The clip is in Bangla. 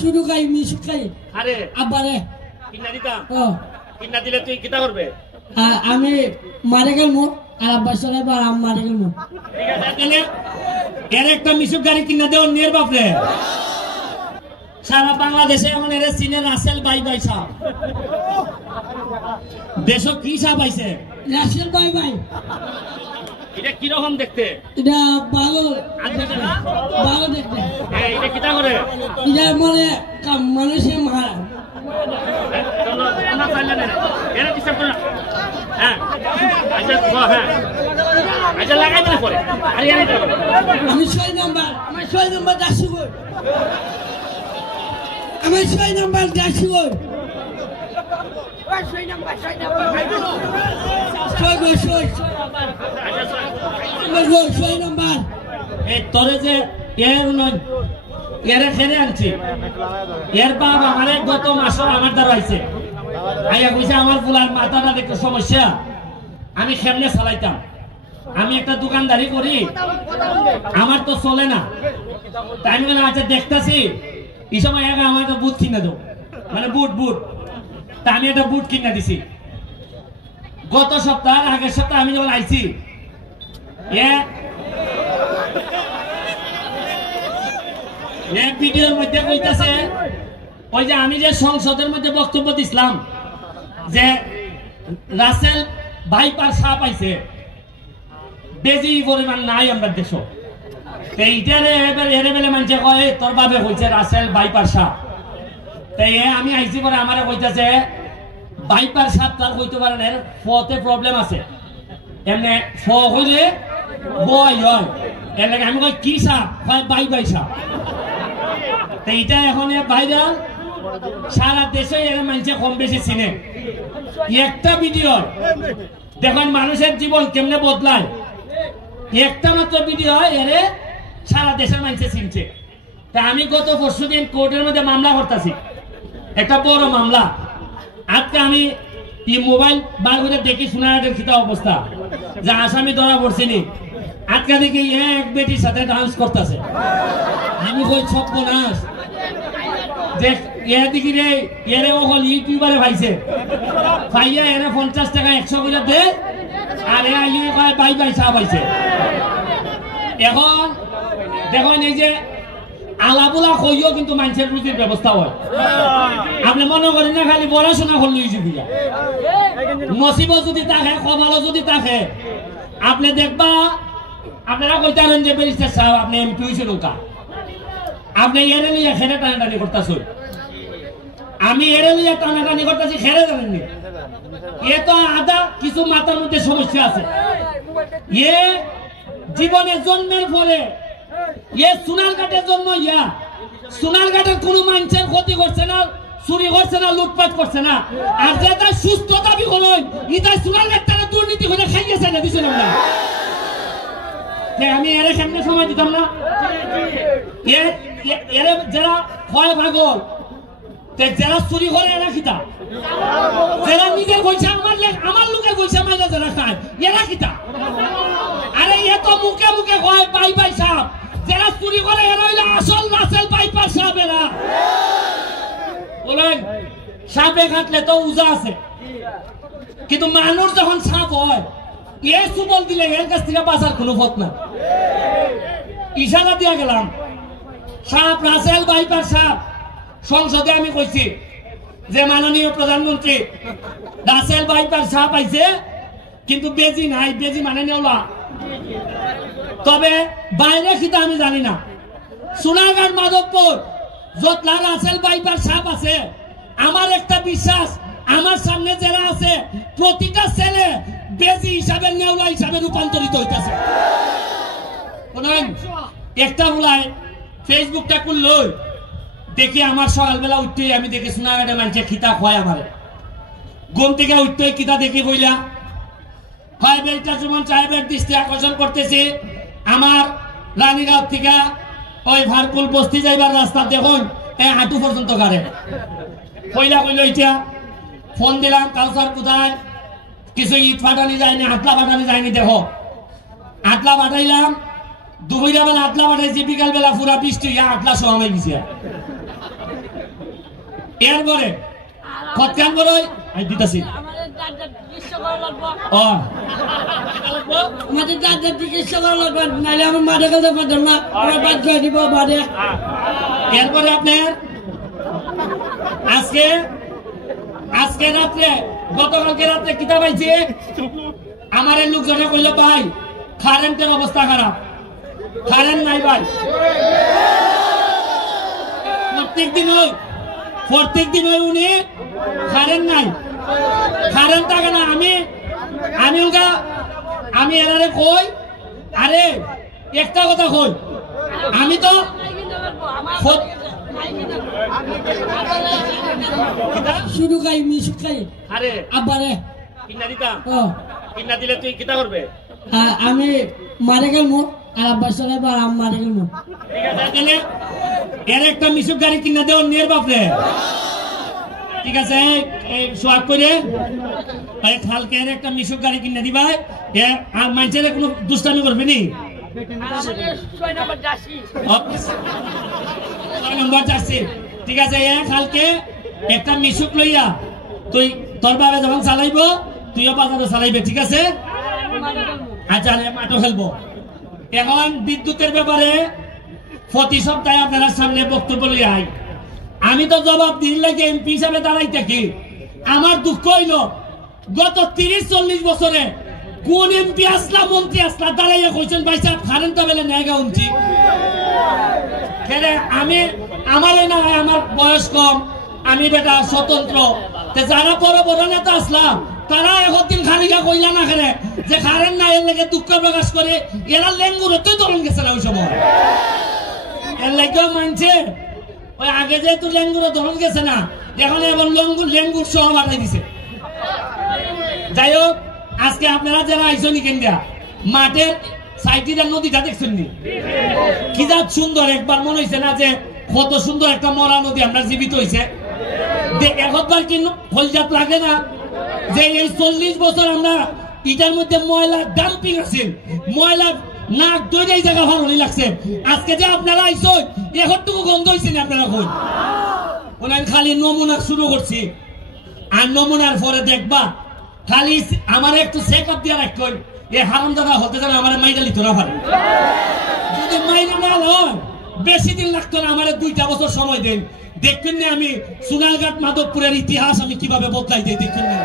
শুরু খাই মিশু খাই আরে আবারে কিনা দিতাম ও কিনা দিলে তুই কিতা করবে আমি মারে গেলমু আর আব্বা চলাইবো আর আমি মারে গেলমু ঠিক আছে তাহলে এর একটা মিশুক গাড়ি কিনা দেও নিয়ে বাপরে সারা বাংলাদেশে এমন এর সিনে রাসেল বাই বাই সাহ দেশ কি সাহ পাইছে রাসেল বাই বাই এটা কি রকম দেখতে এটা ভালো দেখতে ভালো দেখতে এটা কিতা করে এটা মানে মানুষের মারা এরা ডিস্টার্ব করে না হ্যাঁ আচ্ছা হ্যাঁ আচ্ছা লাগাই দিলে পরে আরে আমি 6 নাম্বার আমার 6 নাম্বার দাসু কই আমার 6 নাম্বার দাসু কই 6 নাম্বার 6 নাম্বার 6 নাম্বার এই তোরে যে এর খেলে আনছি এর বাপ আমার গত মাসে আমার দ্বারা আইছে আইয়া কইছে আমার ফুলার মাথাটা একটু সমস্যা আমি কেমনে চালাইতাম আমি একটা দোকানদারি করি আমার তো চলে না তাই আমি আচ্ছা দেখতেছি এই সময় আমার একটা বুট কিনে দেবো মানে বুট তা আমি একটা বুট কিনে দিছি গত সপ্তাহ আগের সপ্তাহ আমি যখন আইছি এক ভিডিওর মধ্যে কইতাছে ওই যে আমি যে সংসদের মধ্যে বক্তব্য দিছিলাম যে রাসেল ভাইপার সাপ আইছে বেজি পরিমাণ নাই আমরা দেশ এইটারে এরে বেলে মানুষে কয় তোর বাবে হয়েছে রাসেল ভাইপার সাপ তাই আমি আইছি পরে আমারে কইতাছে ভাইপার সাপ তার হইতে পারে না ফতে প্রবলেম আছে এমনি ফ হইলে বয় হয় এর লাগে আমি কই কি সাপ বাই বাই সাপ এইটা এখন ভাইরাল সারা দেশে এর মানুষে কম বেশি চিনে একটা ভিডিও দেখুন মানুষের জীবন কেমনে বদলায় একটা মাত্র ভিডিও এরে সারা দেশের মানুষে চিনছে তা আমি গত পরশুদিন কোর্টের মধ্যে মামলা করতেছি একটা বড় মামলা আজকে আমি এই মোবাইল বার করে দেখি সোনাহাটের খিতা অবস্থা যে আসামি ধরা পড়ছিনি আজকে দেখি এক বেটির সাথে ডান্স করতেছে আমি কই সর্বনাশ যে এদিকে রে এরে ওহল ইউটিউবারে ভাইছে ভাইয়া এরে 50 টাকা 100 করে দে আর এ আইয়ে কয় বাই বাই চা পাইছে এখন দেখুন এই যে আলাবুলা কইও কিন্তু মানুষের রুজির ব্যবস্থা হয় আপনি মনে করেন না খালি পড়াশোনা করলে বুঝা নসিব যদি থাকে কপালও যদি থাকে আপনি দেখবা আপনারা কইতারেন যে ব্যারিস্টার সাহেব আপনি এমপি হইছে নৌকা আপনি এরে নিয়ে খেলে টানাটানি করতেছেন আমি এরে নিয়ে টানাটানি করতেছি খেলে জানেননি এ তো আদা কিছু মাথার মধ্যে সমস্যা আছে এ জীবনে জন্মের পরে এ সোনারঘাটের জন্ম ইয়া সোনারঘাটের কোনো মানুষের ক্ষতি করছে না চুরি করছে না লুটপাট করছে না আর যেটা সুস্থ দাবি হলো এটা সোনারঘাট তারা দুর্নীতি করে খাইয়েছে না দিছে না আমি এর সামনে সময় দিতাম না এর যারা ভয় ভাগল যারা চুরি করে এরা খিতা যারা নিজের পয়সা আমার লোকের পয়সা মাইলে যারা খায় এরা খিতা আরে এ তো মুখে মুখে কয় বাই বাই সাপ যারা চুরি করে এরা হইলো আসল রাসেল বাইপার সাপ এরা বলেন সাপে কাটলে তো উজা আছে কিন্তু মানুষ যখন সাপ হয় এ সুবল দিলে এর কাছ থেকে বাঁচার কোনো পথ না ইশারা দিয়া গেলাম সাপ রাসেল বাইপার সাপ সংসদে আমি কইছি যে মাননীয় প্রধানমন্ত্রী রাসেল বাইপার সাপ আইছে কিন্তু বেজি নাই বেজি মানে নেওলা তবে বাইরে খিতা আমি জানি না সোনারঘাট মাধবপুর যতলা রাসেল বাইপার সাপ আছে আমার একটা বিশ্বাস আমার সামনে যারা আছে প্রতিটা ছেলে বেজি হিসাবে নেওলা হিসাবে রূপান্তরিত হইতেছে একটা বলাই ফেসবুকটা খুললো দেখি আমার সকালবেলা উঠতে আমি দেখি সোনারঘাটে মানুষের খিতা খয় আমার ঘুম থেকে উঠতে কিতা দেখি বইলা হয় বেলটা সুমন সাহেবের দৃষ্টি আকর্ষণ করতেছে আমার রানীগাঁও থেকে ওই ভারকুল বস্তি যাইবার রাস্তা দেখুন এই হাঁটু পর্যন্ত গাড়ে কইলা কইল এটা ফোন দিলাম কাউসার কোথায় কিছু ইট ফাটানি যায়নি হাতলা ফাটানি যায়নি দেখো হাতলা ফাটাইলাম দুপুরা বেলা আটলা পাঠাইছি, বিকাল বেলা পুরা বৃষ্টি আটলা সমাই গেছে। এরপরে কতক্ষণ বড় আমি দিতেছি আমাদের দাদার চিকিৎসা করা লাগবে, নাহলে আমার মাঠে খেলতে পারতাম না, আমার বাদ করে দিব বাড়ে। এরপরে আপনার আজকে রাত্রে গতকালকে রাত্রে কিতাব আইছে, আমার এই লোকজনে কইল ভাই কারেন্টের অবস্থা খারাপ, কারেন্ট নাই ভাই। প্রত্যেক দিন ওই উনি কারেন্ট নাই, কারেন্ট থাকে না। আমি এনারে কই, আরে একটা কথা কই, আমি তো শুরু খাই মিশুক খাই। আরে আব্বারে কিনা দিতাম, ও কিনা দিলে তুই কিতা করবে? আমি মারে গেলমু আর আব্বার সাথে আর মারে গেলমু। ঠিক আছে, তাহলে এর একটা মিশুক গাড়ি কিনা দেও নিয়ে বাপরে। ঠিক আছে, সোয়াগ করে খালকে এর একটা মিশুক গাড়ি কিনে দিবা, আর মানুষের কোনো দুষ্টামি করবে নি। 6 নম্বর যাচ্ছি। ঠিক আছে, খালকে একটা মিশুক লইয়া তুই তোর বাবা যখন চালাইবো তুইও বাজারে চালাইবে। ঠিক আছে, আচ্ছা মাঠও খেলবো। এখন বিদ্যুতের ব্যাপারে প্রতি সপ্তাহে আপনার সামনে বক্তব্য লইয়া আই। আমি তো জবাব দিন লাগে এমপি হিসাবে দাঁড়াই থাকি। আমার দুঃখ হইল গত 30-40 বছরে কোন এমপি আসলা মন্ত্রী আসলা দাঁড়াইয়া কইছেন ভাই সাহেব কারেন্ট বেলে নেগা উঠছি। আমি আমার না আমার বয়স কম, আমি বেটা স্বতন্ত্র, যারা বড় বড় নেতা আসলাম তারা একদিন খানিকা কইলা না খেলে যে কারেন্ট না এর লেগে দুঃখ প্রকাশ করে, এরা লেঙ্গুরতেই ধরন গেছে না ওই সময়। এর লেগেও মানছে ওই আগে যেহেতু লেঙ্গুরে ধরন গেছে না, এখন এবার লেঙ্গুর সহ বাড়াই দিছে। যাই হোক, আজকে আপনারা যারা আইসন কেন্দ্রা মাঠের সাইটিটা নদীটা দেখছেন নি, কি যা সুন্দর। একবার মনে হয়েছে না যে কত সুন্দর একটা মরা নদী আমরা জীবিত হয়েছে। একবার কি ফলজাত লাগে না যে এই 40 বছর আমরা ইটার মধ্যে ময়লা ডাম্পিং আছে, ময়লা নাক দইটা এই জায়গা ভালো লাগছে। আজকে যে আপনারা আইসো এখনটুকু গন্ধ হয়েছে না আপনারা কই ওনার খালি নমুনা শুরু করছি, আর নমুনার পরে দেখবা খালি আমার একটু চেক আপ দিয়ে রাখবেন। এ হারাম দাদা হতে যাবে আমার মাইরা লিখতে না পারে, যদি মাইরা না হয় বেশি দিন লাগতো না, আমার 2টা বছর সময় দেন। দেখবেন না আমি সোনারঘাট মাধবপুরের ইতিহাস আমি কিভাবে বদলাই দিই, দেখবেন না।